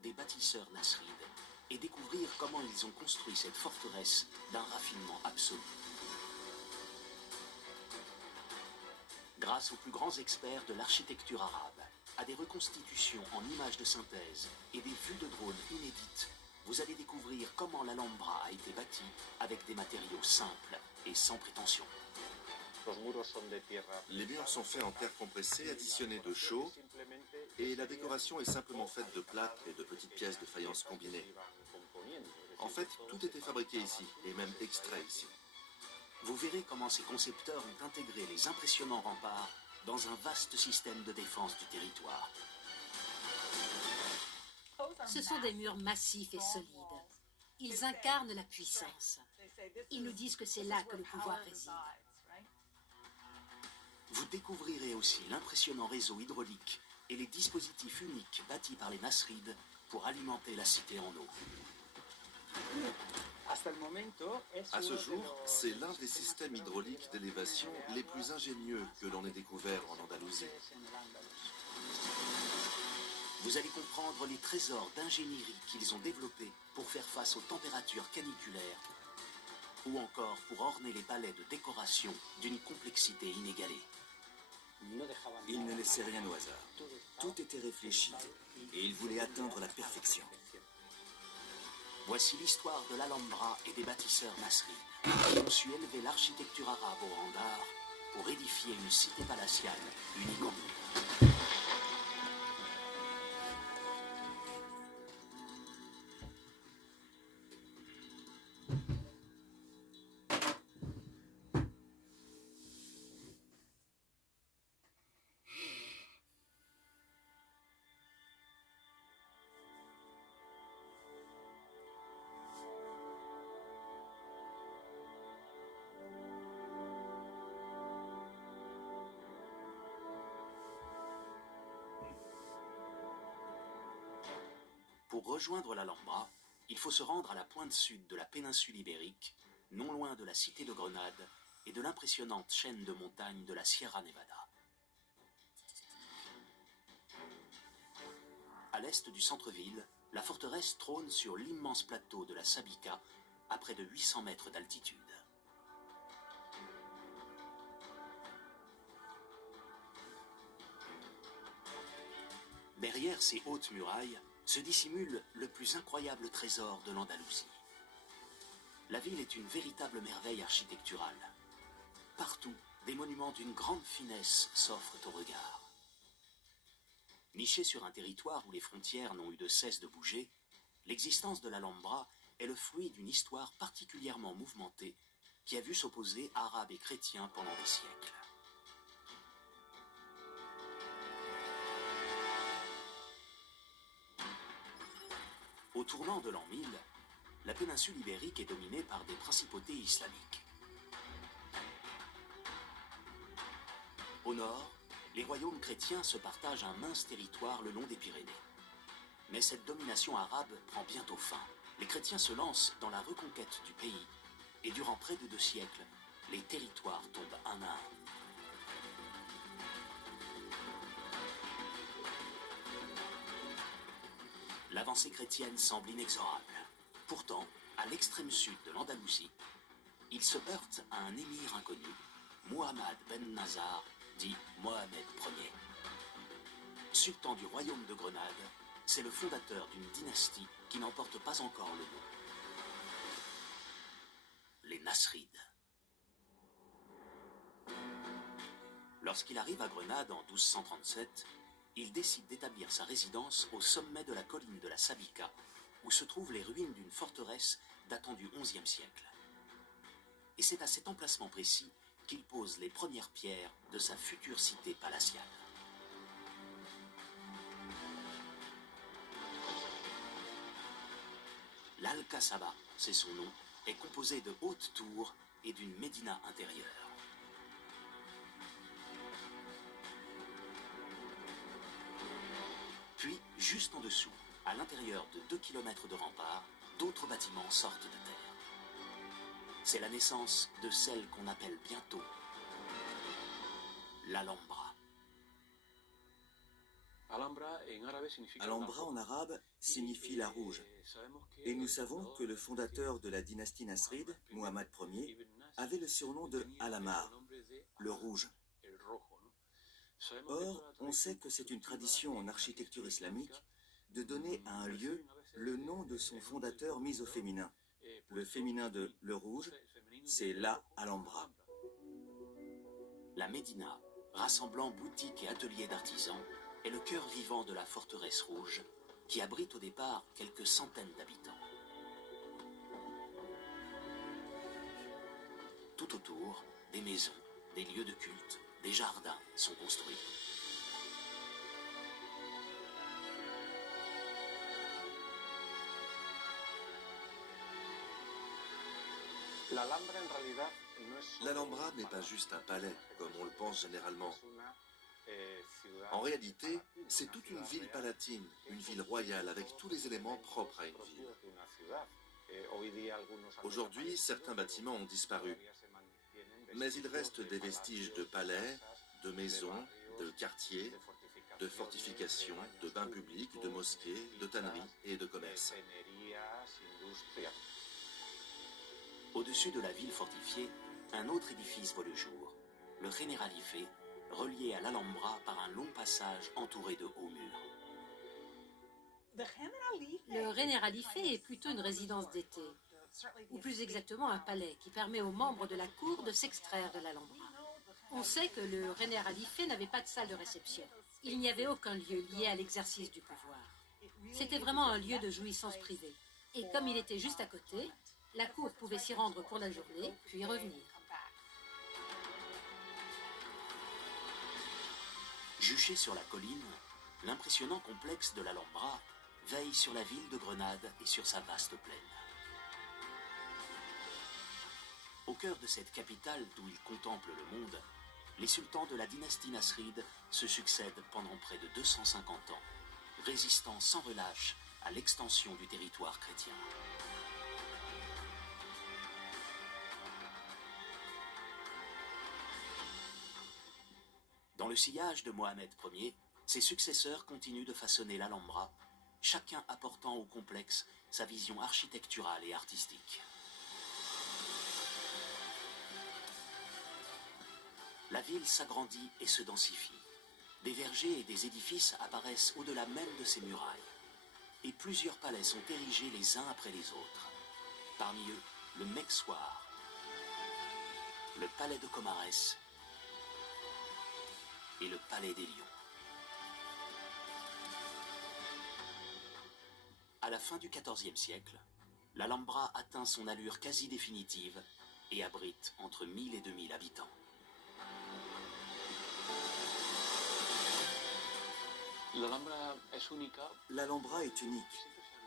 des bâtisseurs nasrides et découvrir comment ils ont construit cette forteresse d'un raffinement absolu. Grâce aux plus grands experts de l'architecture arabe, à des reconstitutions en images de synthèse et des vues de drone inédites, vous allez découvrir comment l'Alhambra a été bâtie avec des matériaux simples et sans prétention. Les murs sont faits en terre compressée, additionnée de chaux, et la décoration est simplement faite de plâtre et de petites pièces de faïence combinées. En fait, tout était fabriqué ici, et même extrait ici. Vous verrez comment ces concepteurs ont intégré les impressionnants remparts dans un vaste système de défense du territoire. Ce sont des murs massifs et solides. Ils incarnent la puissance. Ils nous disent que c'est là que le pouvoir réside. Vous découvrirez aussi l'impressionnant réseau hydraulique et les dispositifs uniques bâtis par les Nasrides pour alimenter la cité en eau. À ce jour, c'est l'un des systèmes hydrauliques d'élévation les plus ingénieux que l'on ait découvert en Andalousie. Vous allez comprendre les trésors d'ingénierie qu'ils ont développés pour faire face aux températures caniculaires ou encore pour orner les palais de décoration d'une complexité inégalée. Il ne laissait rien au hasard. Tout était réfléchi et il voulait atteindre la perfection. Voici l'histoire de l'Alhambra et des bâtisseurs nasrides qui ont su élever l'architecture arabe au rang d'art pour édifier une cité palatiale unique au monde. Pour rejoindre l'Alhambra, il faut se rendre à la pointe sud de la péninsule ibérique, non loin de la cité de Grenade et de l'impressionnante chaîne de montagnes de la Sierra Nevada. À l'est du centre-ville, la forteresse trône sur l'immense plateau de la Sabica, à près de 800 mètres d'altitude. Derrière ces hautes murailles se dissimule le plus incroyable trésor de l'Andalousie. La ville est une véritable merveille architecturale. Partout, des monuments d'une grande finesse s'offrent au regard. Nichée sur un territoire où les frontières n'ont eu de cesse de bouger, l'existence de l'Alhambra est le fruit d'une histoire particulièrement mouvementée qui a vu s'opposer arabes et chrétiens pendant des siècles. Au tournant de l'an 1000, la péninsule ibérique est dominée par des principautés islamiques. Au nord, les royaumes chrétiens se partagent un mince territoire le long des Pyrénées. Mais cette domination arabe prend bientôt fin. Les chrétiens se lancent dans la reconquête du pays et durant près de 2 siècles, les territoires tombent un à un. L'avancée chrétienne semble inexorable. Pourtant, à l'extrême sud de l'Andalousie, il se heurte à un émir inconnu, Muhammad ben Nazar, dit Mohamed Ier. Sultan du royaume de Grenade, c'est le fondateur d'une dynastie qui n'en porte pas encore le nom. Les Nasrides. Lorsqu'il arrive à Grenade en 1237, il décide d'établir sa résidence au sommet de la colline de la Sabica, où se trouvent les ruines d'une forteresse datant du XIe siècle. Et c'est à cet emplacement précis qu'il pose les premières pierres de sa future cité palatiale. L'Al-Kasaba, c'est son nom, est composé de hautes tours et d'une médina intérieure. Puis, juste en dessous, à l'intérieur de 2 km de remparts, d'autres bâtiments sortent de terre. C'est la naissance de celle qu'on appelle bientôt l'Alhambra. Alhambra en arabe signifie la rouge. Et nous savons que le fondateur de la dynastie nasride, Muhammad Ier, avait le surnom de Al-Ahmar, le rouge. Or, on sait que c'est une tradition en architecture islamique de donner à un lieu le nom de son fondateur mis au féminin. Le féminin de le rouge, c'est la Alhambra. La Médina, rassemblant boutiques et ateliers d'artisans, est le cœur vivant de la forteresse rouge, qui abrite au départ quelques centaines d'habitants. Tout autour, des maisons, des lieux de culte, des jardins sont construits. L'Alhambra n'est pas juste un palais, comme on le pense généralement. En réalité, c'est toute une ville palatine, une ville royale avec tous les éléments propres à une ville. Aujourd'hui, certains bâtiments ont disparu, mais il reste des vestiges de palais, de maisons, de quartiers, de fortifications, de bains publics, de mosquées, de tanneries et de commerces. Au-dessus de la ville fortifiée, un autre édifice voit le jour, le Generalife, relié à l'Alhambra par un long passage entouré de hauts murs. Le Generalife est plutôt une résidence d'été, ou plus exactement un palais qui permet aux membres de la cour de s'extraire de l'Alhambra. On sait que le Generalife n'avait pas de salle de réception. Il n'y avait aucun lieu lié à l'exercice du pouvoir. C'était vraiment un lieu de jouissance privée. Et comme il était juste à côté, la cour pouvait s'y rendre pour la journée, puis revenir. Juché sur la colline, l'impressionnant complexe de l'Alhambra veille sur la ville de Grenade et sur sa vaste plaine. Au cœur de cette capitale d'où il contemple le monde, les sultans de la dynastie nasride se succèdent pendant près de 250 ans, résistant sans relâche à l'extension du territoire chrétien. Dans le sillage de Mohamed Ier, ses successeurs continuent de façonner l'Alhambra, chacun apportant au complexe sa vision architecturale et artistique. La ville s'agrandit et se densifie. Des vergers et des édifices apparaissent au-delà même de ses murailles. Et plusieurs palais sont érigés les uns après les autres. Parmi eux, le Mexouar, le palais de Comares et le palais des Lions. À la fin du XIVe siècle, l'Alhambra atteint son allure quasi définitive et abrite entre 1000 et 2000 habitants. L'Alhambra est unique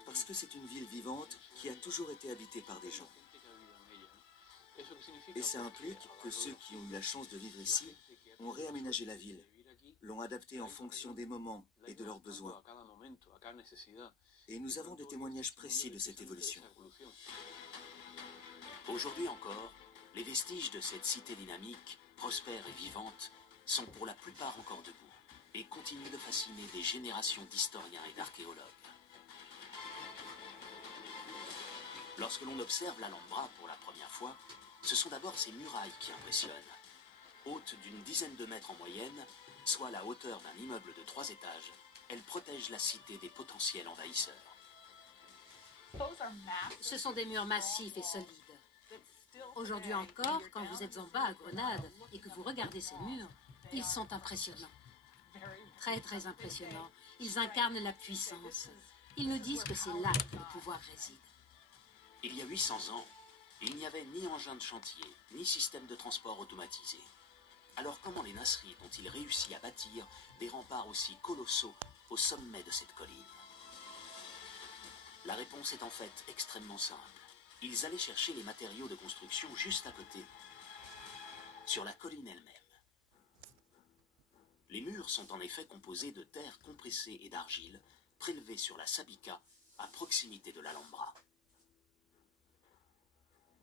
parce que c'est une ville vivante qui a toujours été habitée par des gens. Et ça implique que ceux qui ont eu la chance de vivre ici ont réaménagé la ville, l'ont adaptée en fonction des moments et de leurs besoins. Et nous avons des témoignages précis de cette évolution. Aujourd'hui encore, les vestiges de cette cité dynamique, prospère et vivante, sont pour la plupart encore debout et continuent de fasciner des générations d'historiens et d'archéologues. Lorsque l'on observe l'Alhambra pour la première fois, ce sont d'abord ses murailles qui impressionnent. Hautes d'une dizaine de mètres en moyenne, soit la hauteur d'un immeuble de 3 étages, elles protègent la cité des potentiels envahisseurs. Ce sont des murs massifs et solides. Aujourd'hui encore, quand vous êtes en bas à Grenade et que vous regardez ces murs, ils sont impressionnants. Très très impressionnants. Ils incarnent la puissance. Ils nous disent que c'est là que le pouvoir réside. Il y a 800 ans, il n'y avait ni engin de chantier, ni système de transport automatisé. Alors comment les Nasrides ont-ils réussi à bâtir des remparts aussi colossaux au sommet de cette colline? La réponse est en fait extrêmement simple. Ils allaient chercher les matériaux de construction juste à côté, sur la colline elle-même. Les murs sont en effet composés de terre compressée et d'argile, prélevée sur la Sabika, à proximité de l'Alhambra.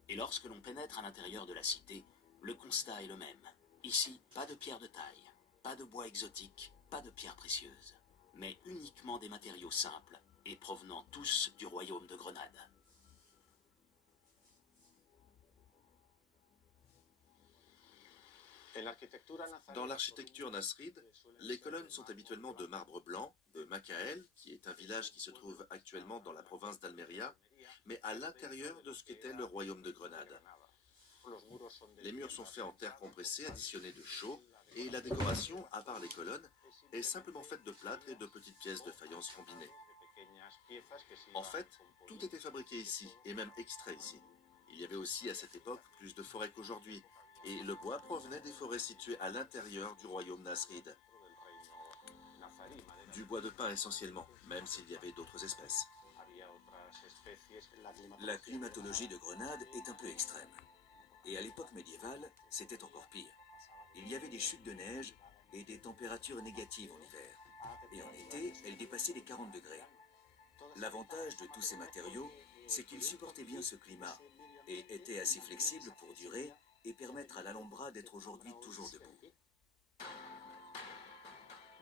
Et lorsque l'on pénètre à l'intérieur de la cité, le constat est le même. Ici, pas de pierre de taille, pas de bois exotique, pas de pierres précieuses. mais uniquement des matériaux simples et provenant tous du royaume de Grenade. Dans l'architecture nasride, les colonnes sont habituellement de marbre blanc, de Macael, qui est un village qui se trouve actuellement dans la province d'Almeria, mais à l'intérieur de ce qu'était le royaume de Grenade. Les murs sont faits en terre compressée additionnée de chaux, et la décoration, à part les colonnes, est simplement faite de plâtre et de petites pièces de faïence combinées. En fait, tout était fabriqué ici, et même extrait ici. Il y avait aussi à cette époque plus de forêts qu'aujourd'hui, et le bois provenait des forêts situées à l'intérieur du royaume nasride. Du bois de pin essentiellement, même s'il y avait d'autres espèces. La climatologie de Grenade est un peu extrême. Et à l'époque médiévale, c'était encore pire. Il y avait des chutes de neige et des températures négatives en hiver. Et en été, elles dépassaient les 40 degrés. L'avantage de tous ces matériaux, c'est qu'ils supportaient bien ce climat et étaient assez flexibles pour durer et permettre à l'Alhambra d'être aujourd'hui toujours debout.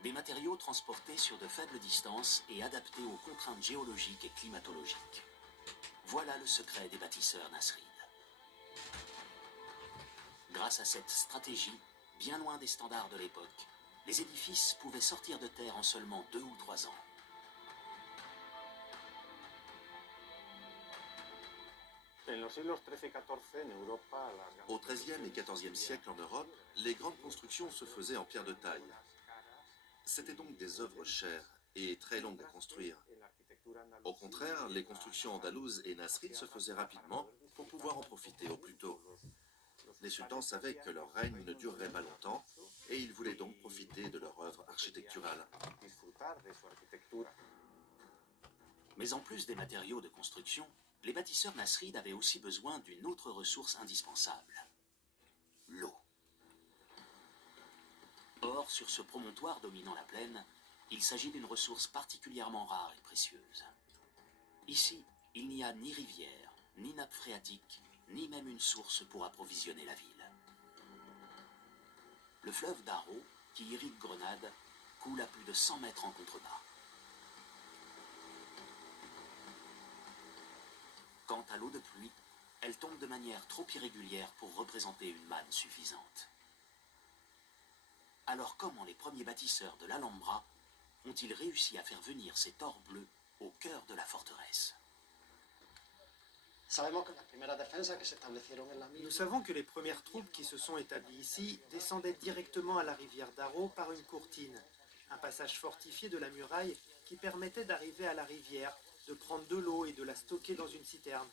Des matériaux transportés sur de faibles distances et adaptés aux contraintes géologiques et climatologiques. Voilà le secret des bâtisseurs nasrides. Grâce à cette stratégie, bien loin des standards de l'époque, les édifices pouvaient sortir de terre en seulement 2 ou 3 ans. Au XIIIe et XIVe siècle en Europe, les grandes constructions se faisaient en pierre de taille. C'étaient donc des œuvres chères et très longues à construire. Au contraire, les constructions andalouses et nasrides se faisaient rapidement pour pouvoir en profiter au plus tôt. Les sultans savaient que leur règne ne durerait pas longtemps et ils voulaient donc profiter de leur œuvre architecturale. Mais en plus des matériaux de construction, les bâtisseurs nasrides avaient aussi besoin d'une autre ressource indispensable, l'eau. Or, sur ce promontoire dominant la plaine, il s'agit d'une ressource particulièrement rare et précieuse. Ici, il n'y a ni rivière, ni nappe phréatique, ni même une source pour approvisionner la ville. Le fleuve Darro, qui irrigue Grenade, coule à plus de 100 mètres en contrebas. Quant à l'eau de pluie, elle tombe de manière trop irrégulière pour représenter une manne suffisante. Alors comment les premiers bâtisseurs de l'Alhambra ont-ils réussi à faire venir cet or bleu au cœur de la forteresse? Nous savons que les premières troupes qui se sont établies ici descendaient directement à la rivière Darro par une courtine, un passage fortifié de la muraille qui permettait d'arriver à la rivière, de prendre de l'eau et de la stocker dans une citerne.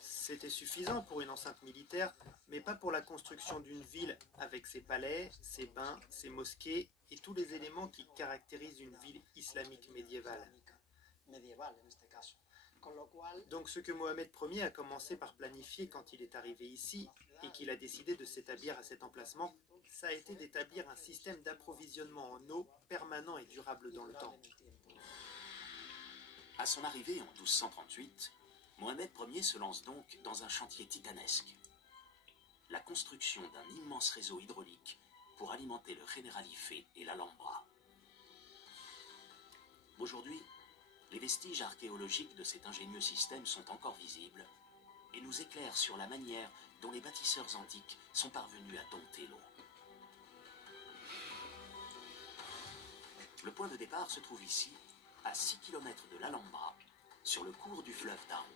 C'était suffisant pour une enceinte militaire, mais pas pour la construction d'une ville avec ses palais, ses bains, ses mosquées et tous les éléments qui caractérisent une ville islamique médiévale. Donc ce que Mohamed Ier a commencé par planifier quand il est arrivé ici et qu'il a décidé de s'établir à cet emplacement, ça a été d'établir un système d'approvisionnement en eau permanent et durable dans le temps. À son arrivée en 1238, Mohamed Ier se lance donc dans un chantier titanesque. La construction d'un immense réseau hydraulique pour alimenter le Generalife et l'Alhambra. Aujourd'hui, les vestiges archéologiques de cet ingénieux système sont encore visibles et nous éclairent sur la manière dont les bâtisseurs antiques sont parvenus à dompter l'eau. Le point de départ se trouve ici, à 6 km de l'Alhambra, sur le cours du fleuve Darro.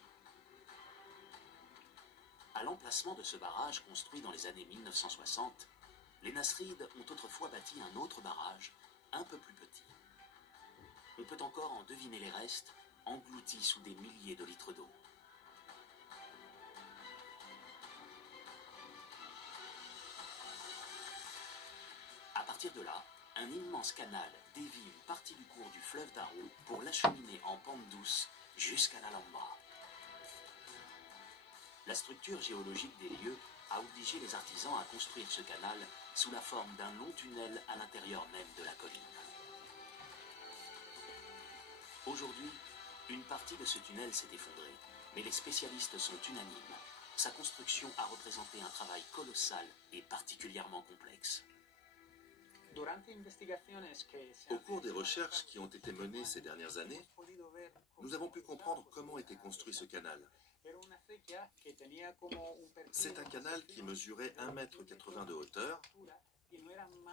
À l'emplacement de ce barrage construit dans les années 1960, les Nasrides ont autrefois bâti un autre barrage, un peu plus petit. On peut encore en deviner les restes, engloutis sous des milliers de litres d'eau. À partir de là, un immense canal dévie une partie du cours du fleuve Darro pour l'acheminer en pente douce jusqu'à l'Alhambra. La structure géologique des lieux a obligé les artisans à construire ce canal sous la forme d'un long tunnel à l'intérieur même de la colline. Aujourd'hui, une partie de ce tunnel s'est effondrée, mais les spécialistes sont unanimes. Sa construction a représenté un travail colossal et particulièrement complexe. Au cours des recherches qui ont été menées ces dernières années, nous avons pu comprendre comment était construit ce canal. C'est un canal qui mesurait 1,80 m de hauteur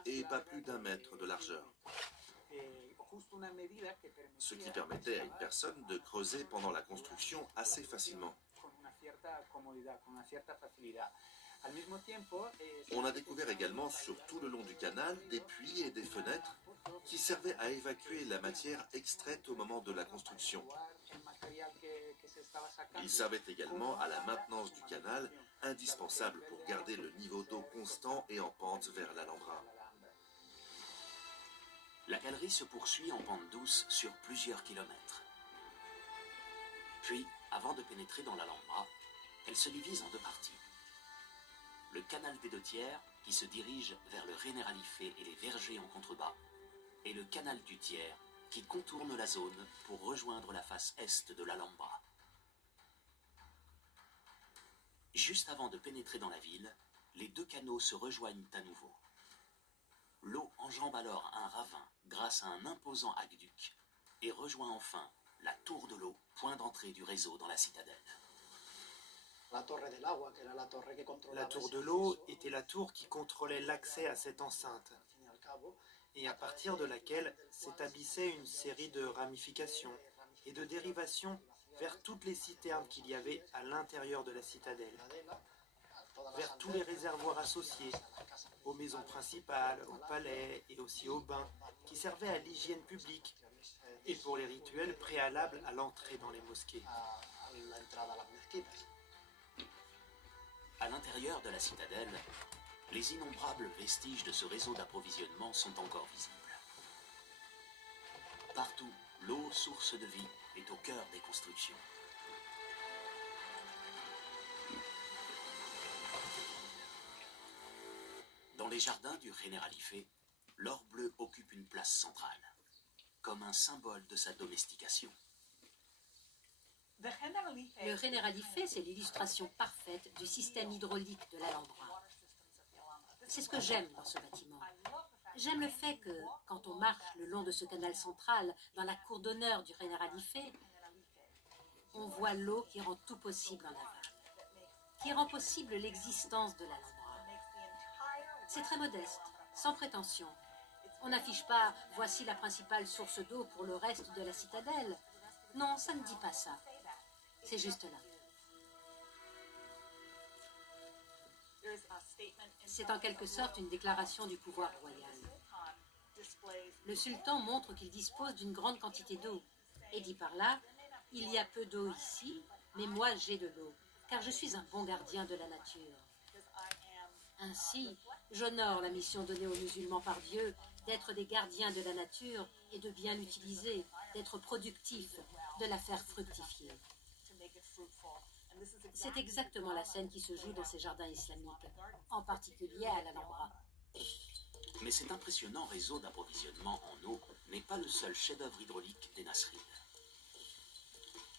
et pas plus d'1 mètre de largeur, ce qui permettait à une personne de creuser pendant la construction assez facilement. On a découvert également sur tout le long du canal des puits et des fenêtres qui servaient à évacuer la matière extraite au moment de la construction. Ils servaient également à la maintenance du canal, indispensable pour garder le niveau d'eau constant et en pente vers l'Alhambra. La galerie se poursuit en pente douce sur plusieurs kilomètres. Puis, avant de pénétrer dans l'Alhambra, elle se divise en deux parties. Le canal des deux tiers, qui se dirige vers le Generalife et les vergers en contrebas, et le canal du tiers, qui contourne la zone pour rejoindre la face est de l'Alhambra. Juste avant de pénétrer dans la ville, les deux canaux se rejoignent à nouveau. L'eau enjambe alors un ravin grâce à un imposant aqueduc et rejoint enfin la tour de l'eau, point d'entrée du réseau dans la citadelle. La tour de l'eau était la tour qui contrôlait l'accès à cette enceinte, et à partir de laquelle s'établissait une série de ramifications et de dérivations vers toutes les citernes qu'il y avait à l'intérieur de la citadelle, vers tous les réservoirs associés, aux maisons principales, aux palais et aussi aux bains, qui servaient à l'hygiène publique et pour les rituels préalables à l'entrée dans les mosquées. À l'intérieur de la citadelle, les innombrables vestiges de ce réseau d'approvisionnement sont encore visibles. Partout, l'eau, source de vie, est au cœur des constructions. Dans les jardins du Generalife, l'or bleu occupe une place centrale, comme un symbole de sa domestication. Le Generalife, c'est l'illustration parfaite du système hydraulique de l'Alhambra. C'est ce que j'aime dans ce bâtiment. J'aime le fait que, quand on marche le long de ce canal central, dans la cour d'honneur du Generalife, on voit l'eau qui rend tout possible en aval, qui rend possible l'existence de l'Alhambra. C'est très modeste, sans prétention. On n'affiche pas « voici la principale source d'eau pour le reste de la citadelle ». Non, ça ne dit pas ça. C'est juste là. C'est en quelque sorte une déclaration du pouvoir royal. Le sultan montre qu'il dispose d'une grande quantité d'eau et dit par là, il y a peu d'eau ici, mais moi j'ai de l'eau, car je suis un bon gardien de la nature. Ainsi, j'honore la mission donnée aux musulmans par Dieu d'être des gardiens de la nature et de bien l'utiliser, d'être productifs, de la faire fructifier. C'est exactement la scène qui se joue dans ces jardins islamiques, en particulier à l'Alhambra. Mais cet impressionnant réseau d'approvisionnement en eau n'est pas le seul chef-d'œuvre hydraulique des Nasrides.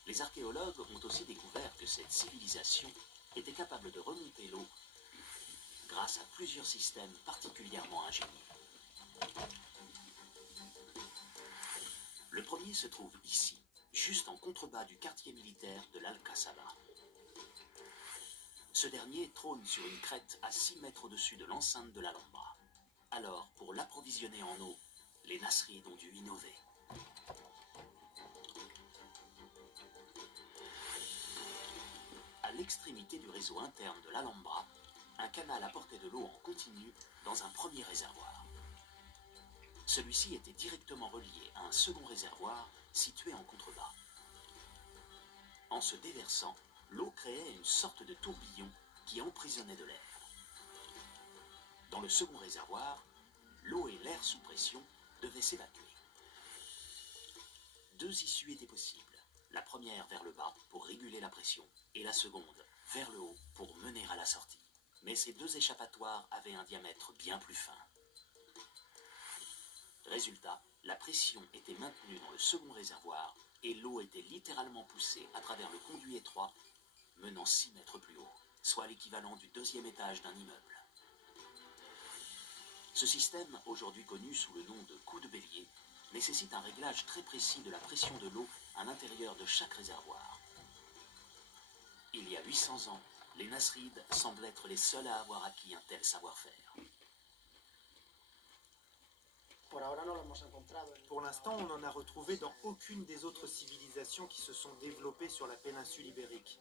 Les archéologues ont aussi découvert que cette civilisation était capable de remonter l'eau grâce à plusieurs systèmes particulièrement ingénieux. Le premier se trouve ici, juste en contrebas du quartier militaire de l'Al-Qasaba. Ce dernier trône sur une crête à 6 mètres au-dessus de l'enceinte de l'Alhambra. Alors, pour l'approvisionner en eau, les Nasrides ont dû innover. À l'extrémité du réseau interne de l'Alhambra, un canal apportait de l'eau en continu dans un premier réservoir. Celui-ci était directement relié à un second réservoir situé en contrebas. En se déversant, l'eau créait une sorte de tourbillon qui emprisonnait de l'air. Dans le second réservoir, l'eau et l'air sous pression devaient s'évacuer. Deux issues étaient possibles. La première vers le bas pour réguler la pression et la seconde vers le haut pour mener à la sortie. Mais ces deux échappatoires avaient un diamètre bien plus fin. Résultat, la pression était maintenue dans le second réservoir et l'eau était littéralement poussée à travers le conduit étroit menant 6 mètres plus haut, soit l'équivalent du 2e étage d'un immeuble. Ce système, aujourd'hui connu sous le nom de coup de bélier, nécessite un réglage très précis de la pression de l'eau à l'intérieur de chaque réservoir. Il y a 800 ans, les Nasrides semblent être les seuls à avoir acquis un tel savoir-faire. Pour l'instant, on n'en a retrouvé dans aucune des autres civilisations qui se sont développées sur la péninsule ibérique.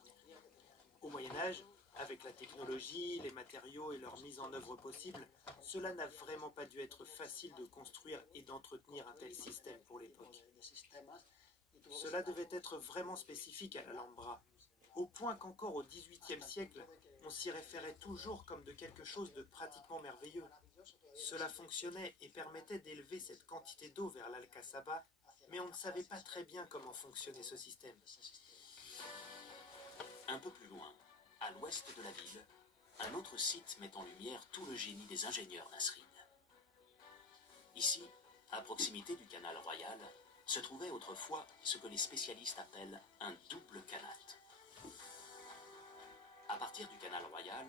Au Moyen-Âge, avec la technologie, les matériaux et leur mise en œuvre possible, cela n'a vraiment pas dû être facile de construire et d'entretenir un tel système pour l'époque. Cela devait être vraiment spécifique à l'Alhambra, au point qu'encore au XVIIIe siècle, on s'y référait toujours comme de quelque chose de pratiquement merveilleux. Cela fonctionnait et permettait d'élever cette quantité d'eau vers l'Alcazaba, mais on ne savait pas très bien comment fonctionnait ce système. Un peu plus loin, à l'ouest de la ville, un autre site met en lumière tout le génie des ingénieurs nasrides. Ici, à proximité du canal royal, se trouvait autrefois ce que les spécialistes appellent un double canal. À partir du canal royal,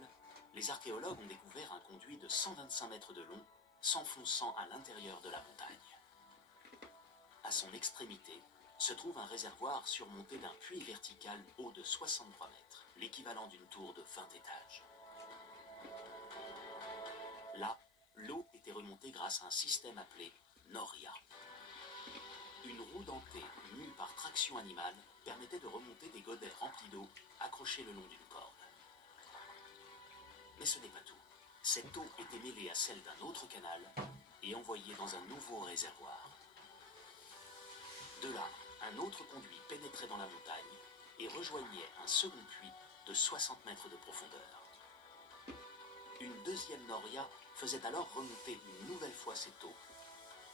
les archéologues ont découvert un conduit de 125 mètres de long s'enfonçant à l'intérieur de la montagne. À son extrémité se trouve un réservoir surmonté d'un puits vertical haut de 63 mètres, l'équivalent d'une tour de 20 étages. Là, l'eau était remontée grâce à un système appelé Noria. Une roue dentée mue par traction animale permettait de remonter des godets remplis d'eau accrochés le long d'une corde. Mais ce n'est pas tout. Cette eau était mêlée à celle d'un autre canal et envoyée dans un nouveau réservoir. De là, un autre conduit pénétrait dans la montagne et rejoignait un second puits de 60 mètres de profondeur. Une deuxième noria faisait alors remonter une nouvelle fois cette eau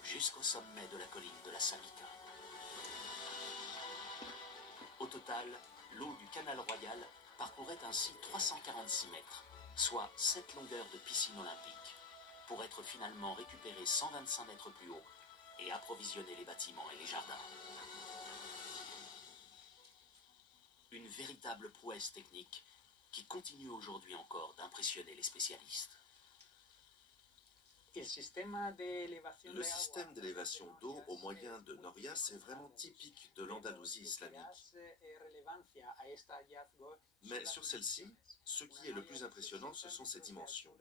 jusqu'au sommet de la colline de la Sabica. Au total, l'eau du canal royal parcourait ainsi 346 mètres, soit 7 longueurs de piscine olympique, pour être finalement récupérée 125 mètres plus haut et approvisionner les bâtiments et les jardins. Une véritable prouesse technique qui continue aujourd'hui encore d'impressionner les spécialistes. Le système d'élévation d'eau au moyen de Noria, c'est vraiment typique de l'Andalousie islamique. Mais sur celle-ci, ce qui est le plus impressionnant, ce sont ses dimensions.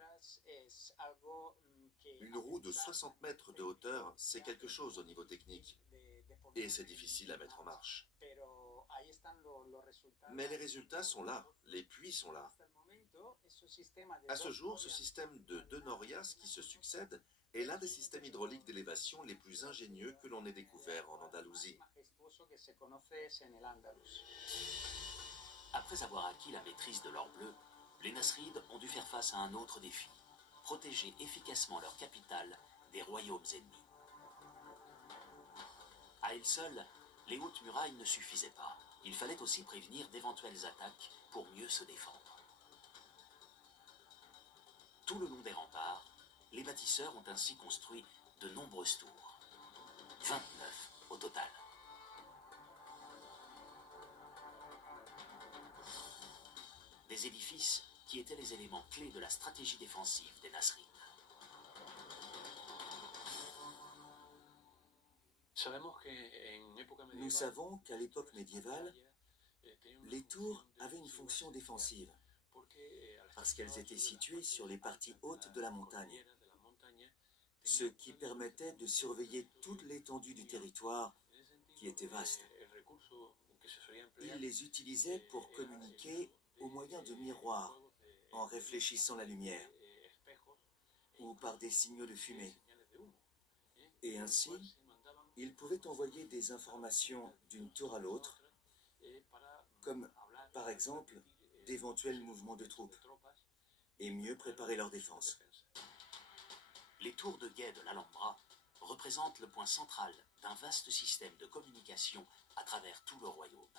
Une roue de 60 mètres de hauteur, c'est quelque chose au niveau technique, et c'est difficile à mettre en marche. Mais les résultats sont là, les puits sont là. À ce jour, ce système de deux norias qui se succèdent est l'un des systèmes hydrauliques d'élévation les plus ingénieux que l'on ait découvert en Andalousie. Après avoir acquis la maîtrise de l'or bleu, les Nasrides ont dû faire face à un autre défi, protéger efficacement leur capitale des royaumes ennemis. À elles seules, les hautes murailles ne suffisaient pas. Il fallait aussi prévenir d'éventuelles attaques pour mieux se défendre. Tout le long des remparts, les bâtisseurs ont ainsi construit de nombreuses tours. 29 au total. Des édifices qui étaient les éléments clés de la stratégie défensive des Nasrides. Nous savons qu'à l'époque médiévale, les tours avaient une fonction défensive, parce qu'elles étaient situées sur les parties hautes de la montagne, ce qui permettait de surveiller toute l'étendue du territoire qui était vaste. Ils les utilisaient pour communiquer au moyen de miroirs, en réfléchissant la lumière, ou par des signaux de fumée. Et ainsi, ils pouvaient envoyer des informations d'une tour à l'autre, comme par exemple d'éventuels mouvements de troupes, et mieux préparer leur défense. Les tours de guet de l'Alhambra représentent le point central d'un vaste système de communication à travers tout le royaume.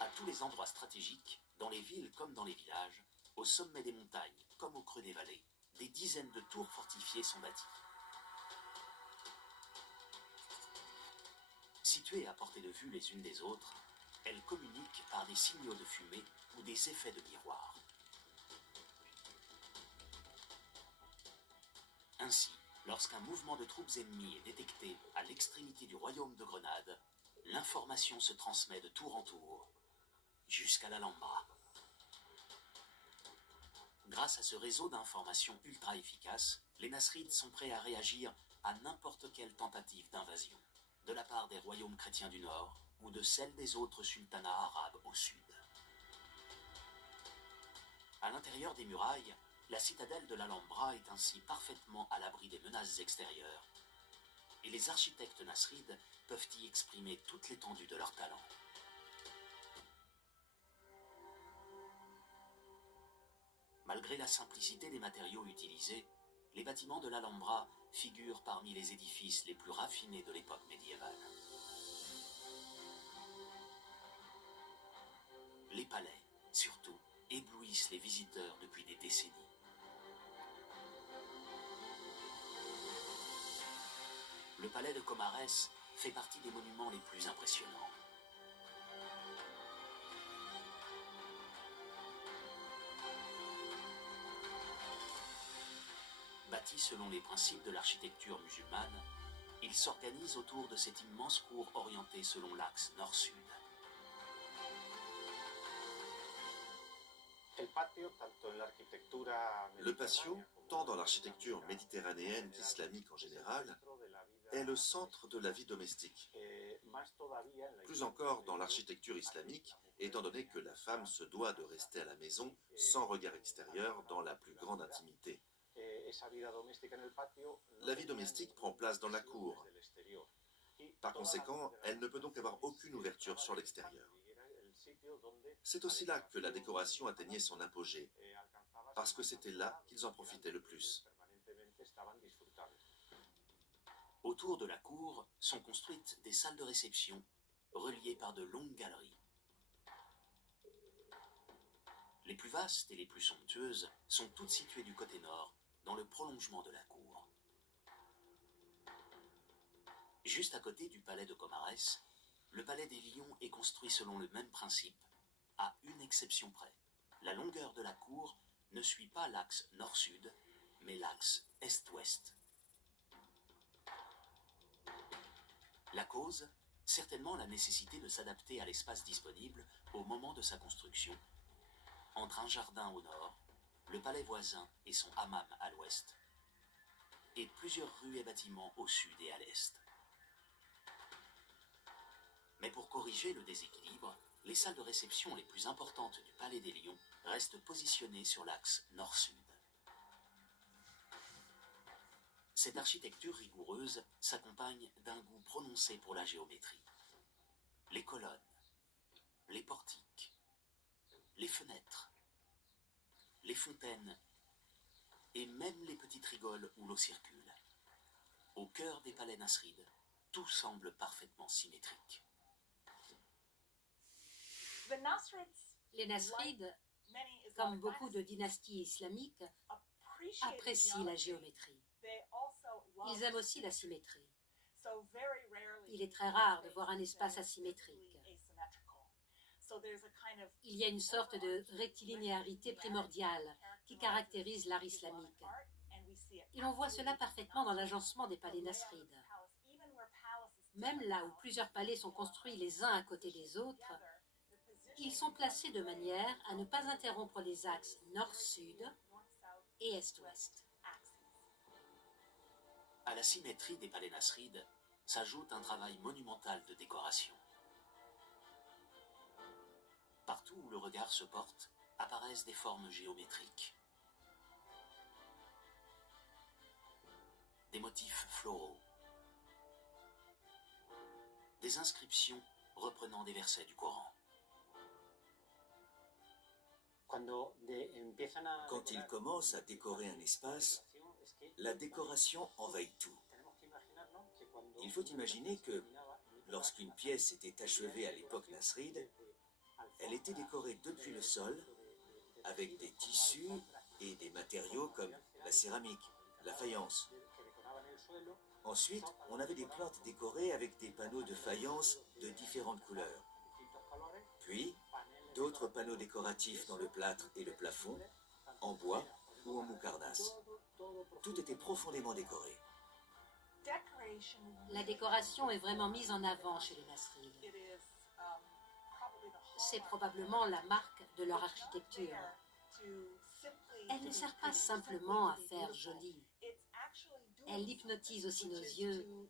À tous les endroits stratégiques, dans les villes comme dans les villages, au sommet des montagnes comme au creux des vallées, des dizaines de tours fortifiées sont bâties. Situées à portée de vue les unes des autres, elles communiquent par des signaux de fumée ou des effets de miroir. Ainsi, lorsqu'un mouvement de troupes ennemies est détecté à l'extrémité du royaume de Grenade, l'information se transmet de tour en tour, jusqu'à l'Alhambra. Grâce à ce réseau d'informations ultra efficace, les Nasrides sont prêts à réagir à n'importe quelle tentative d'invasion, de la part des royaumes chrétiens du nord ou de celle des autres sultanats arabes au sud. À l'intérieur des murailles, la citadelle de l'Alhambra est ainsi parfaitement à l'abri des menaces extérieures, et les architectes nasrides peuvent y exprimer toute l'étendue de leur talent. Malgré la simplicité des matériaux utilisés, les bâtiments de l'Alhambra figurent parmi les édifices les plus raffinés de l'époque médiévale. Les palais, surtout, éblouissent les visiteurs depuis des décennies. Le palais de Comares fait partie des monuments les plus impressionnants. Bâti selon les principes de l'architecture musulmane, il s'organise autour de cette immense cour orientée selon l'axe nord-sud. Le patio, tant dans l'architecture méditerranéenne qu'islamique en général, est le centre de la vie domestique. Plus encore dans l'architecture islamique, étant donné que la femme se doit de rester à la maison sans regard extérieur dans la plus grande intimité. La vie domestique prend place dans la cour. Par conséquent, elle ne peut donc avoir aucune ouverture sur l'extérieur. C'est aussi là que la décoration atteignait son apogée, parce que c'était là qu'ils en profitaient le plus. Autour de la cour sont construites des salles de réception reliées par de longues galeries. Les plus vastes et les plus somptueuses sont toutes situées du côté nord, dans le prolongement de la cour. Juste à côté du palais de Comares, le palais des Lions est construit selon le même principe, à une exception près. La longueur de la cour ne suit pas l'axe nord-sud, mais l'axe est-ouest. La cause, certainement la nécessité de s'adapter à l'espace disponible au moment de sa construction. Entre un jardin au nord, le palais voisin et son hammam à l'ouest, et plusieurs rues et bâtiments au sud et à l'est. Mais pour corriger le déséquilibre, les salles de réception les plus importantes du palais des Lions restent positionnées sur l'axe nord-sud. Cette architecture rigoureuse s'accompagne d'un goût prononcé pour la géométrie. Les colonnes, les portiques, les fenêtres, les fontaines et même les petites rigoles où l'eau circule. Au cœur des palais nasrides, tout semble parfaitement symétrique. Les Nasrides, comme beaucoup de dynasties islamiques, apprécient la géométrie. Ils aiment aussi la symétrie. Il est très rare de voir un espace asymétrique. Il y a une sorte de rectilinéarité primordiale qui caractérise l'art islamique. Et l'on voit cela parfaitement dans l'agencement des palais nasrides. Même là où plusieurs palais sont construits les uns à côté des autres, ils sont placés de manière à ne pas interrompre les axes nord-sud et est-ouest. À la symétrie des palais nasrides s'ajoute un travail monumental de décoration. Partout où le regard se porte, apparaissent des formes géométriques. Des motifs floraux. Des inscriptions reprenant des versets du Coran. Quand ils commencent à décorer un espace, la décoration envahit tout. Il faut imaginer que, lorsqu'une pièce était achevée à l'époque nasride, elle était décorée depuis le sol, avec des tissus et des matériaux comme la céramique, la faïence. Ensuite, on avait des plantes décorées avec des panneaux de faïence de différentes couleurs. Puis, d'autres panneaux décoratifs dans le plâtre et le plafond, en bois ou en moukarnas. Tout était profondément décoré. La décoration est vraiment mise en avant chez les Nasrides. C'est probablement la marque de leur architecture. Elle ne sert pas simplement à faire joli. Elle hypnotise aussi nos yeux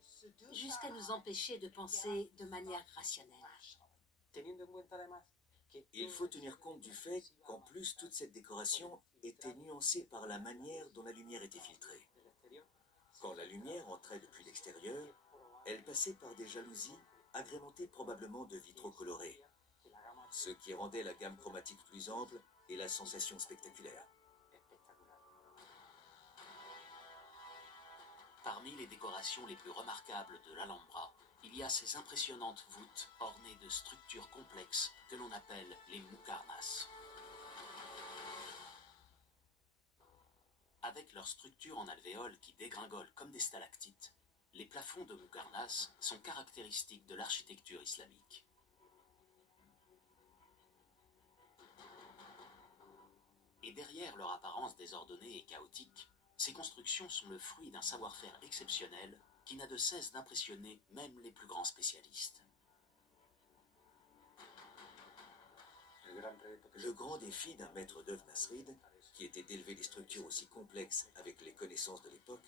jusqu'à nous empêcher de penser de manière rationnelle. Il faut tenir compte du fait qu'en plus, toute cette décoration était nuancée par la manière dont la lumière était filtrée. Quand la lumière entrait depuis l'extérieur, elle passait par des jalousies agrémentées probablement de vitraux colorés, ce qui rendait la gamme chromatique plus ample et la sensation spectaculaire. Parmi les décorations les plus remarquables de l'Alhambra, il y a ces impressionnantes voûtes ornées de structures complexes que l'on appelle les muqarnas. Avec leur structure en alvéoles qui dégringolent comme des stalactites, les plafonds de muqarnas sont caractéristiques de l'architecture islamique. Et derrière leur apparence désordonnée et chaotique, ces constructions sont le fruit d'un savoir-faire exceptionnel qui n'a de cesse d'impressionner même les plus grands spécialistes. Le grand défi d'un maître d'œuvre nasride, qui était d'élever des structures aussi complexes avec les connaissances de l'époque,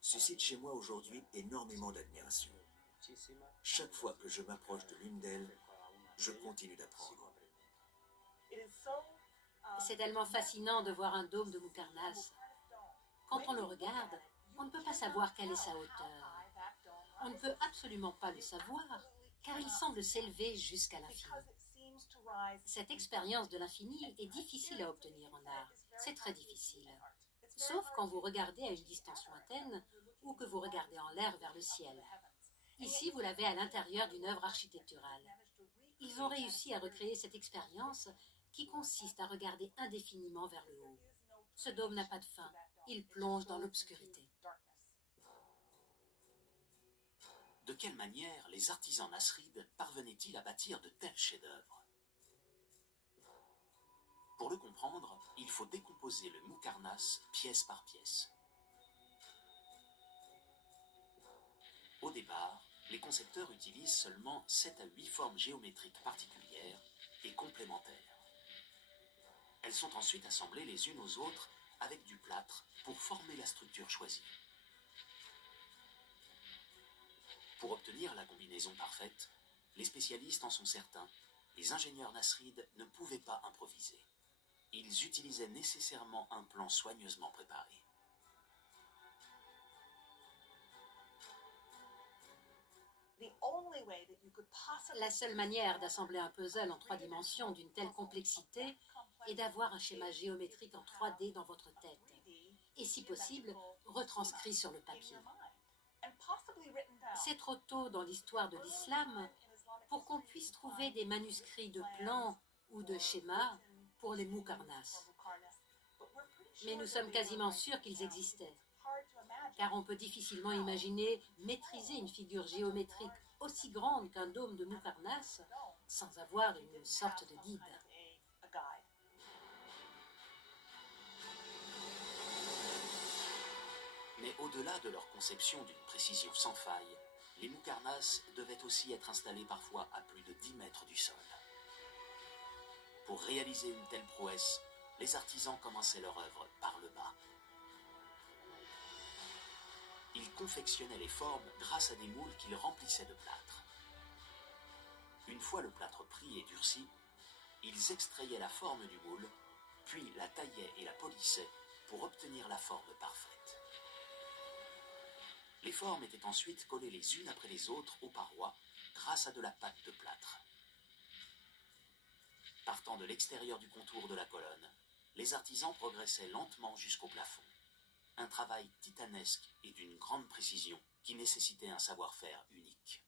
suscite chez moi aujourd'hui énormément d'admiration. Chaque fois que je m'approche de l'une d'elles, je continue d'apprendre. C'est tellement fascinant de voir un dôme de Muqarnas. Quand on le regarde, on ne peut pas savoir quelle est sa hauteur. On ne peut absolument pas le savoir, car il semble s'élever jusqu'à l'infini. Cette expérience de l'infini est difficile à obtenir en art. C'est très difficile. Sauf quand vous regardez à une distance lointaine ou que vous regardez en l'air vers le ciel. Ici, vous l'avez à l'intérieur d'une œuvre architecturale. Ils ont réussi à recréer cette expérience qui consiste à regarder indéfiniment vers le haut. Ce dôme n'a pas de fin. Il plonge dans l'obscurité. De quelle manière les artisans nasrides parvenaient-ils à bâtir de tels chefs-d'œuvre? Pour le comprendre, il faut décomposer le muqarnas pièce par pièce. Au départ, les concepteurs utilisent seulement 7 à 8 formes géométriques particulières et complémentaires. Elles sont ensuite assemblées les unes aux autres avec du plâtre pour former la structure choisie. Pour obtenir la combinaison parfaite, les spécialistes en sont certains, les ingénieurs nasrides ne pouvaient pas improviser. Ils utilisaient nécessairement un plan soigneusement préparé. La seule manière d'assembler un puzzle en 3 dimensions d'une telle complexité est d'avoir un schéma géométrique en 3D dans votre tête, et si possible, retranscrit sur le papier. C'est trop tôt dans l'histoire de l'islam pour qu'on puisse trouver des manuscrits de plans ou de schémas pour les muqarnas. Mais nous sommes quasiment sûrs qu'ils existaient, car on peut difficilement imaginer maîtriser une figure géométrique aussi grande qu'un dôme de Muqarnas sans avoir une sorte de guide. Mais au-delà de leur conception d'une précision sans faille, les muqarnas devaient aussi être installés parfois à plus de 10 mètres du sol. Pour réaliser une telle prouesse, les artisans commençaient leur œuvre par le bas. Ils confectionnaient les formes grâce à des moules qu'ils remplissaient de plâtre. Une fois le plâtre pris et durci, ils extrayaient la forme du moule, puis la taillaient et la polissaient pour obtenir la forme parfaite. Les formes étaient ensuite collées les unes après les autres aux parois grâce à de la pâte de plâtre. Partant de l'extérieur du contour de la colonne, les artisans progressaient lentement jusqu'au plafond. Un travail titanesque et d'une grande précision qui nécessitait un savoir-faire unique.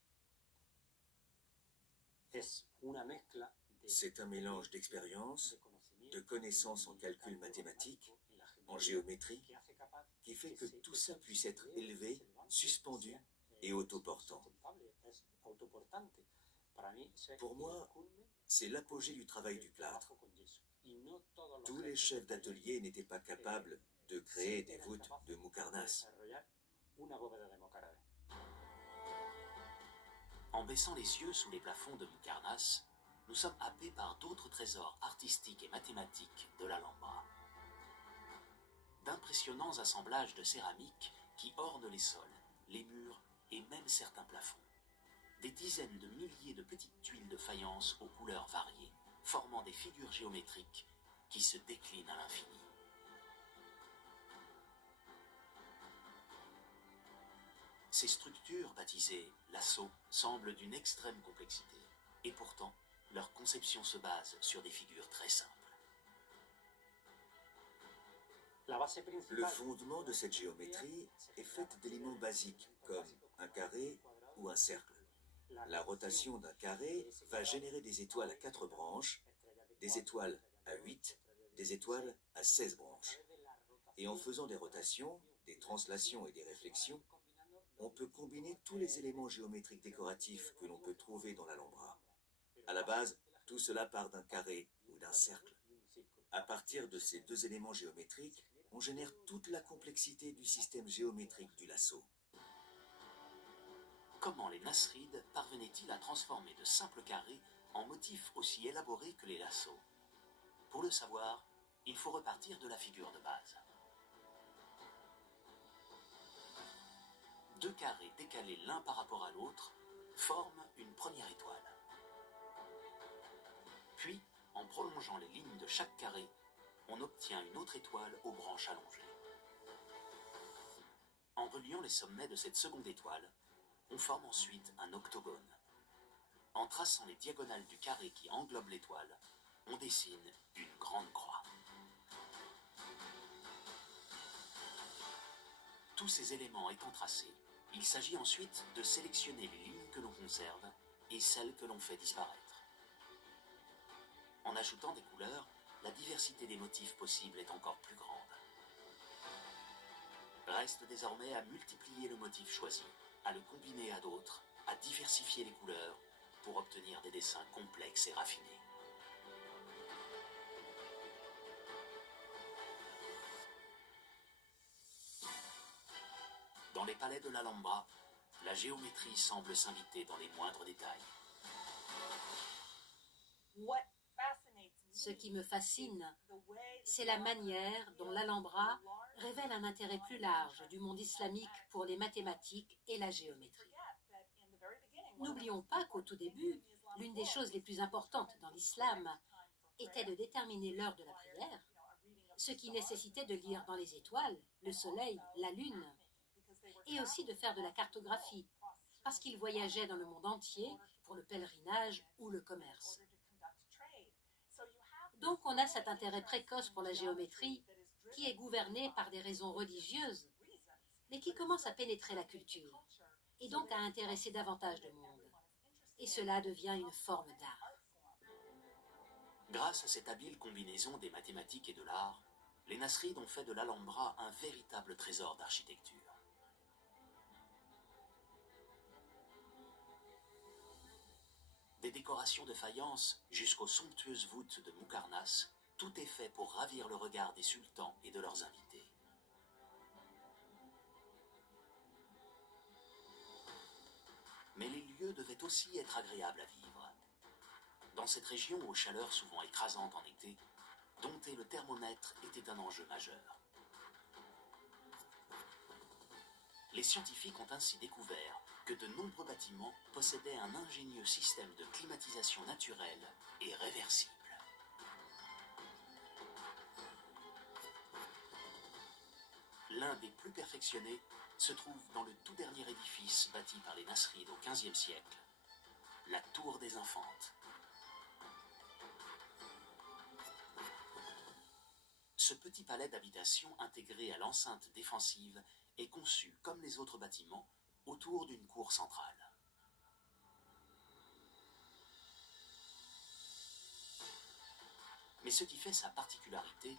C'est un mélange d'expérience, de connaissances en calcul mathématique, en géométrie, qui fait que tout ça puisse être élevé, suspendu et autoportant. Pour moi, c'est l'apogée du travail du plâtre. Tous les chefs d'atelier n'étaient pas capables de créer des voûtes de Muqarnas. En baissant les yeux sous les plafonds de Muqarnas, nous sommes happés par d'autres trésors artistiques et mathématiques de l'Alhambra. D'impressionnants assemblages de céramique qui ornent les sols, les murs et même certains plafonds. Des dizaines de milliers de petites tuiles de faïence aux couleurs variées, formant des figures géométriques qui se déclinent à l'infini. Ces structures, baptisées lassos, semblent d'une extrême complexité, et pourtant, leur conception se base sur des figures très simples. Le fondement de cette géométrie est fait d'éléments basiques, comme un carré ou un cercle. La rotation d'un carré va générer des étoiles à 4 branches, des étoiles à 8, des étoiles à 16 branches. Et en faisant des rotations, des translations et des réflexions, on peut combiner tous les éléments géométriques décoratifs que l'on peut trouver dans l'Alhambra. À la base, tout cela part d'un carré ou d'un cercle. À partir de ces deux éléments géométriques, on génère toute la complexité du système géométrique du lasso. Comment les Nasrides parvenaient-ils à transformer de simples carrés en motifs aussi élaborés que les lassos? Pour le savoir, il faut repartir de la figure de base. Deux carrés décalés l'un par rapport à l'autre forment une première étoile. Puis, en prolongeant les lignes de chaque carré, on obtient une autre étoile aux branches allongées. En reliant les sommets de cette seconde étoile, on forme ensuite un octogone. En traçant les diagonales du carré qui englobe l'étoile, on dessine une grande croix. Tous ces éléments étant tracés, il s'agit ensuite de sélectionner les lignes que l'on conserve et celles que l'on fait disparaître. En ajoutant des couleurs, la diversité des motifs possibles est encore plus grande. Reste désormais à multiplier le motif choisi, à le combiner à d'autres, à diversifier les couleurs pour obtenir des dessins complexes et raffinés. Dans les palais de l'Alhambra, la géométrie semble s'inviter dans les moindres détails. Ce qui me fascine, c'est la manière dont l'Alhambra révèle un intérêt plus large du monde islamique pour les mathématiques et la géométrie. N'oublions pas qu'au tout début, l'une des choses les plus importantes dans l'islam était de déterminer l'heure de la prière, ce qui nécessitait de lire dans les étoiles, le soleil, la lune, et aussi de faire de la cartographie, parce qu'ils voyageaient dans le monde entier pour le pèlerinage ou le commerce. Donc on a cet intérêt précoce pour la géométrie qui est gouverné par des raisons religieuses, mais qui commence à pénétrer la culture, et donc à intéresser davantage de monde. Et cela devient une forme d'art. Grâce à cette habile combinaison des mathématiques et de l'art, les Nasrides ont fait de l'Alhambra un véritable trésor d'architecture. Des décorations de faïence jusqu'aux somptueuses voûtes de Muqarnas, tout est fait pour ravir le regard des sultans et de leurs invités. Mais les lieux devaient aussi être agréables à vivre. Dans cette région aux chaleurs souvent écrasantes en été, dompter le thermomètre était un enjeu majeur. Les scientifiques ont ainsi découvert que de nombreux bâtiments possédaient un ingénieux système de climatisation naturelle et réversible. L'un des plus perfectionnés se trouve dans le tout dernier édifice bâti par les Nasrides au XVe siècle, la Tour des Infantes. Ce petit palais d'habitation intégré à l'enceinte défensive est conçu, comme les autres bâtiments, autour d'une cour centrale. Mais ce qui fait sa particularité,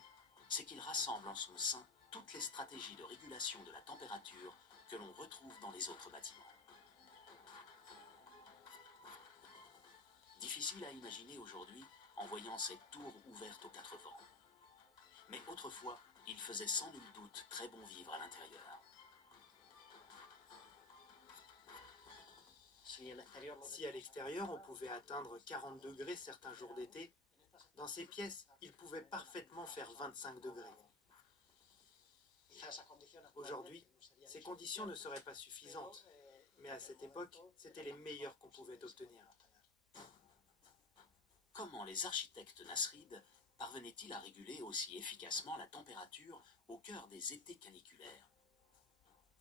c'est qu'il rassemble en son sein toutes les stratégies de régulation de la température que l'on retrouve dans les autres bâtiments. Difficile à imaginer aujourd'hui en voyant cette tour ouverte aux quatre vents. Mais autrefois, il faisait sans nul doute très bon vivre à l'intérieur. Si à l'extérieur on pouvait atteindre 40 degrés certains jours d'été, dans ces pièces, il pouvait parfaitement faire 25 degrés. Aujourd'hui, ces conditions ne seraient pas suffisantes, mais à cette époque, c'étaient les meilleures qu'on pouvait obtenir. Comment les architectes nasrides parvenaient-ils à réguler aussi efficacement la température au cœur des étés caniculaires?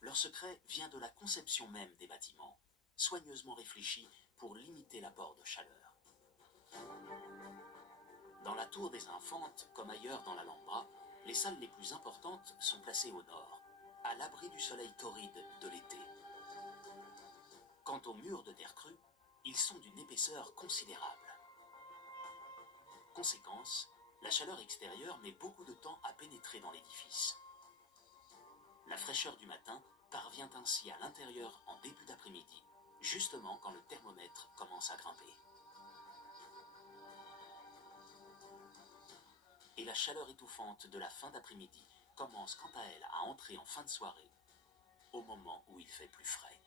Leur secret vient de la conception même des bâtiments, soigneusement réfléchis pour limiter l'apport de chaleur. Dans la tour des Infantes, comme ailleurs dans l'Alhambra, les salles les plus importantes sont placées au nord, à l'abri du soleil torride de l'été. Quant aux murs de terre crue, ils sont d'une épaisseur considérable. Conséquence, la chaleur extérieure met beaucoup de temps à pénétrer dans l'édifice. La fraîcheur du matin parvient ainsi à l'intérieur en début d'après-midi, justement quand le thermomètre commence à grimper. Et la chaleur étouffante de la fin d'après-midi commence quant à elle à entrer en fin de soirée, au moment où il fait plus frais.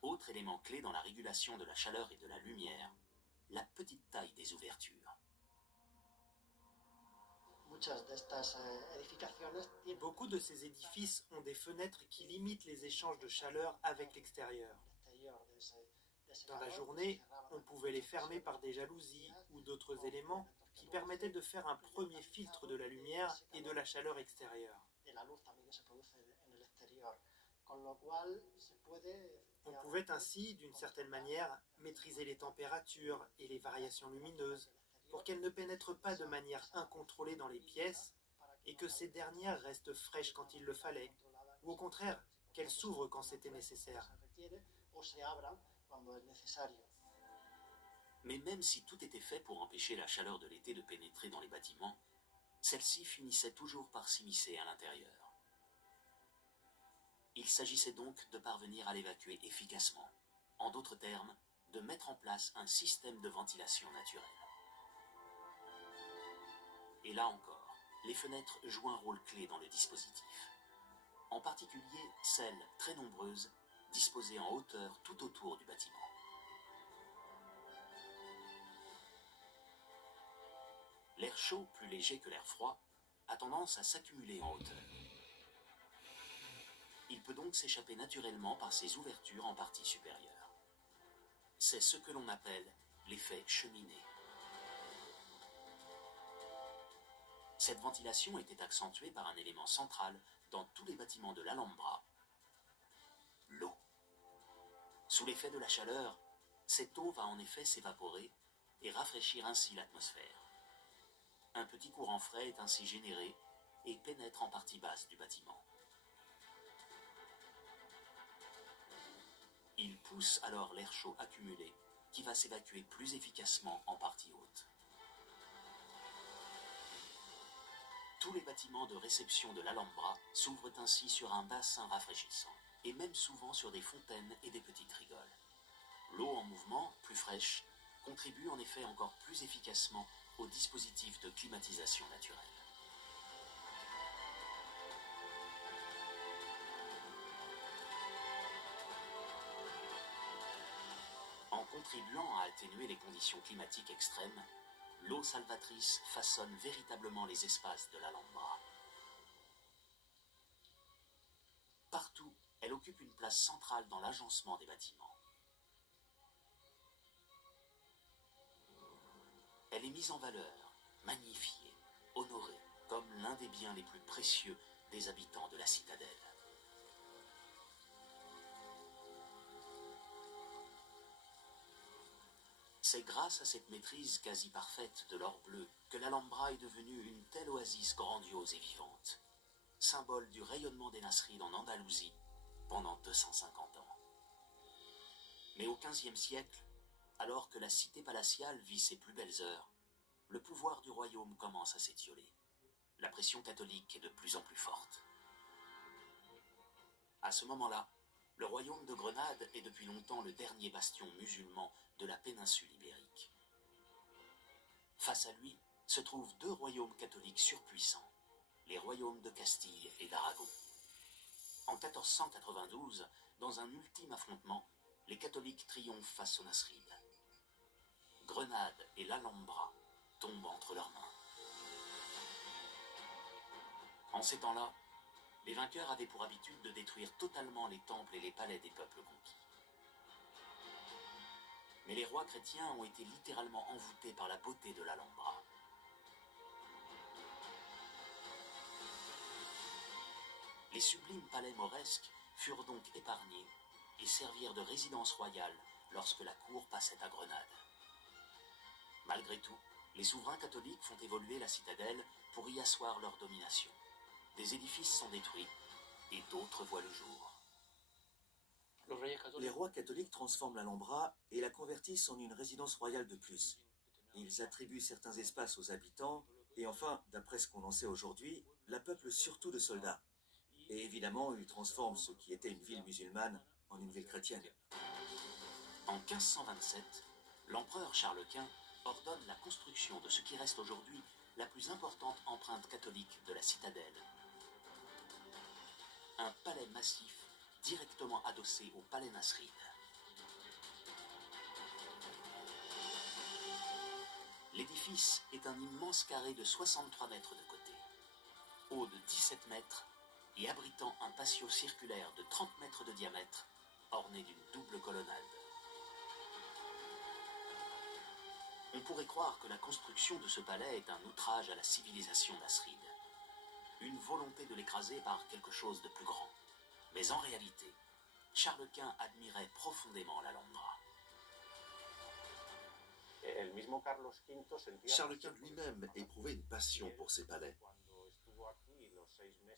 Autre élément clé dans la régulation de la chaleur et de la lumière, la petite taille des ouvertures. Beaucoup de ces édifices ont des fenêtres qui limitent les échanges de chaleur avec l'extérieur. Dans la journée, on pouvait les fermer par des jalousies ou d'autres éléments qui permettaient de faire un premier filtre de la lumière et de la chaleur extérieure. On pouvait ainsi, d'une certaine manière, maîtriser les températures et les variations lumineuses pour qu'elles ne pénètrent pas de manière incontrôlée dans les pièces et que ces dernières restent fraîches quand il le fallait, ou au contraire, qu'elles s'ouvrent quand c'était nécessaire. Mais même si tout était fait pour empêcher la chaleur de l'été de pénétrer dans les bâtiments, celle-ci finissait toujours par s'immiscer à l'intérieur. Il s'agissait donc de parvenir à l'évacuer efficacement, en d'autres termes, de mettre en place un système de ventilation naturelle. Et là encore, les fenêtres jouent un rôle clé dans le dispositif. En particulier celles, très nombreuses, disposées en hauteur tout autour du bâtiment. L'air chaud, plus léger que l'air froid, a tendance à s'accumuler en hauteur. Il peut donc s'échapper naturellement par ces ouvertures en partie supérieure. C'est ce que l'on appelle l'effet cheminée. Cette ventilation était accentuée par un élément central dans tous les bâtiments de l'Alhambra, l'eau. Sous l'effet de la chaleur, cette eau va en effet s'évaporer et rafraîchir ainsi l'atmosphère. Un petit courant frais est ainsi généré et pénètre en partie basse du bâtiment. Il pousse alors l'air chaud accumulé qui va s'évacuer plus efficacement en partie haute. Tous les bâtiments de réception de l'Alhambra s'ouvrent ainsi sur un bassin rafraîchissant, et même souvent sur des fontaines et des petites rigoles. L'eau en mouvement, plus fraîche, contribue en effet encore plus efficacement au dispositif de climatisation naturelle. En contribuant à atténuer les conditions climatiques extrêmes, l'eau salvatrice façonne véritablement les espaces de l'Alhambra. Partout, elle occupe une place centrale dans l'agencement des bâtiments. Elle est mise en valeur, magnifiée, honorée, comme l'un des biens les plus précieux des habitants de la citadelle. C'est grâce à cette maîtrise quasi parfaite de l'or bleu que l'Alhambra est devenue une telle oasis grandiose et vivante, symbole du rayonnement des Nasrides en Andalousie pendant 250 ans. Mais au XVe siècle, alors que la cité palatiale vit ses plus belles heures, le pouvoir du royaume commence à s'étioler. La pression catholique est de plus en plus forte. À ce moment-là, le royaume de Grenade est depuis longtemps le dernier bastion musulman de la péninsule ibérique. Face à lui se trouvent deux royaumes catholiques surpuissants, les royaumes de Castille et d'Aragon. En 1492, dans un ultime affrontement, les catholiques triomphent face aux Nasrides. Grenade et l'Alhambra tombent entre leurs mains. En ces temps-là, les vainqueurs avaient pour habitude de détruire totalement les temples et les palais des peuples conquis. Mais les rois chrétiens ont été littéralement envoûtés par la beauté de l'Alhambra. Les sublimes palais mauresques furent donc épargnés et servirent de résidence royale lorsque la cour passait à Grenade. Malgré tout, les souverains catholiques font évoluer la citadelle pour y asseoir leur domination. Des édifices sont détruits et d'autres voient le jour. Les rois catholiques transforment l'Alhambra et la convertissent en une résidence royale de plus. Ils attribuent certains espaces aux habitants et enfin, d'après ce qu'on en sait aujourd'hui, la peuplent surtout de soldats. Et évidemment, ils transforment ce qui était une ville musulmane en une ville chrétienne. En 1527, l'empereur Charles Quint ordonne la construction de ce qui reste aujourd'hui la plus importante empreinte catholique de la citadelle. Un palais massif directement adossé au palais nasride. L'édifice est un immense carré de 63 mètres de côté, haut de 17 mètres et abritant un patio circulaire de 30 mètres de diamètre, orné d'une double colonnade. On pourrait croire que la construction de ce palais est un outrage à la civilisation nasride, une volonté de l'écraser par quelque chose de plus grand. Mais en réalité, Charles Quint admirait profondément l'Alhambra. Charles Quint lui-même éprouvait une passion pour ses palais.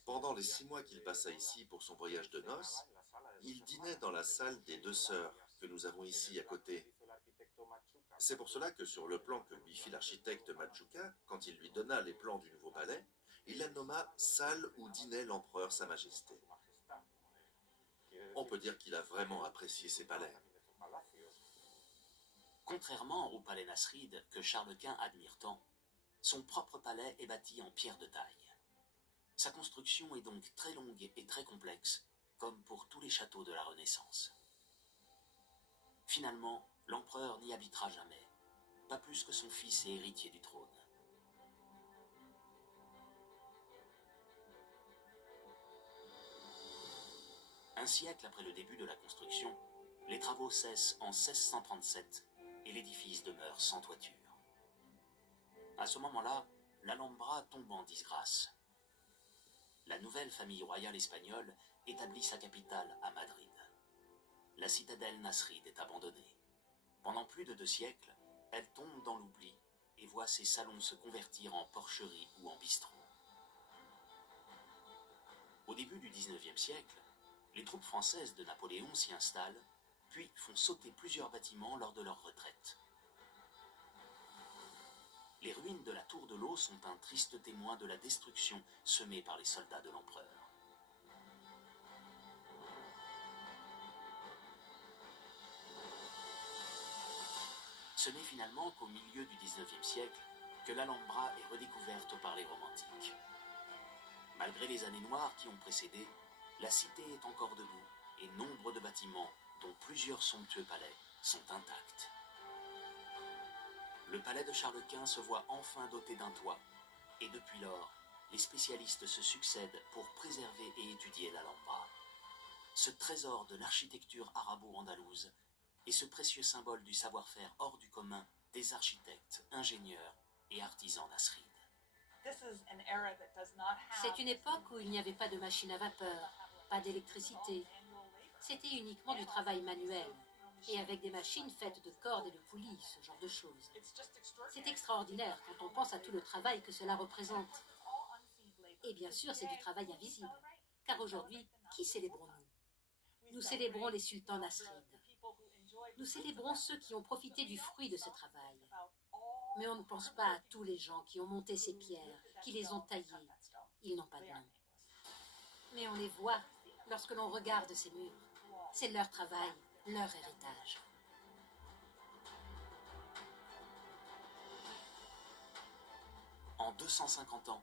Pendant les 6 mois qu'il passa ici pour son voyage de noces, il dînait dans la salle des deux sœurs que nous avons ici à côté. C'est pour cela que sur le plan que lui fit l'architecte Machuca, quand il lui donna les plans du nouveau palais, il la nomma salle où dînait l'empereur Sa Majesté. On peut dire qu'il a vraiment apprécié ses palais. Contrairement au palais nasride que Charles Quint admire tant, son propre palais est bâti en pierre de taille. Sa construction est donc très longue et très complexe, comme pour tous les châteaux de la Renaissance. Finalement, l'empereur n'y habitera jamais, pas plus que son fils et héritier du trône. Un siècle après le début de la construction, les travaux cessent en 1637 et l'édifice demeure sans toiture. À ce moment-là, l'Alhambra tombe en disgrâce. La nouvelle famille royale espagnole établit sa capitale à Madrid. La citadelle nasride est abandonnée. Pendant plus de 2 siècles, elle tombe dans l'oubli et voit ses salons se convertir en porcheries ou en bistrots. Au début du XIXe siècle, les troupes françaises de Napoléon s'y installent, puis font sauter plusieurs bâtiments lors de leur retraite. Les ruines de la Tour de l'Eau sont un triste témoin de la destruction semée par les soldats de l'empereur. Ce n'est finalement qu'au milieu du XIXe siècle que l'Alhambra est redécouverte par les romantiques. Malgré les années noires qui ont précédé, la cité est encore debout et nombre de bâtiments, dont plusieurs somptueux palais, sont intacts. Le palais de Charles Quint se voit enfin doté d'un toit, et depuis lors, les spécialistes se succèdent pour préserver et étudier l'Alhambra. Ce trésor de l'architecture arabo-andalouse est ce précieux symbole du savoir-faire hors du commun des architectes, ingénieurs et artisans nasrides. C'est une époque où il n'y avait pas de machine à vapeur, pas d'électricité. C'était uniquement du travail manuel, et avec des machines faites de cordes et de poulies, ce genre de choses. C'est extraordinaire quand on pense à tout le travail que cela représente. Et bien sûr, c'est du travail invisible, car aujourd'hui, qui célébrons-nous? Nous célébrons les sultans nasrides. Nous célébrons ceux qui ont profité du fruit de ce travail. Mais on ne pense pas à tous les gens qui ont monté ces pierres, qui les ont taillées. Ils n'ont pas de nom. Mais on les voit lorsque l'on regarde ces murs. C'est leur travail, leur héritage. En 250 ans,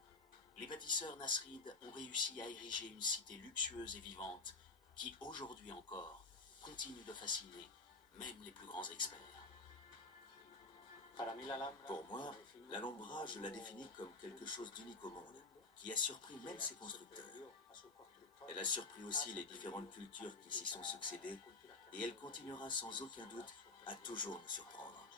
les bâtisseurs nasrides ont réussi à ériger une cité luxueuse et vivante qui, aujourd'hui encore, continue de fasciner même les plus grands experts. Pour moi, l'Alhambra, je la définis comme quelque chose d'unique au monde, qui a surpris même ses constructeurs. Elle a surpris aussi les différentes cultures qui s'y sont succédées, et elle continuera sans aucun doute à toujours nous surprendre.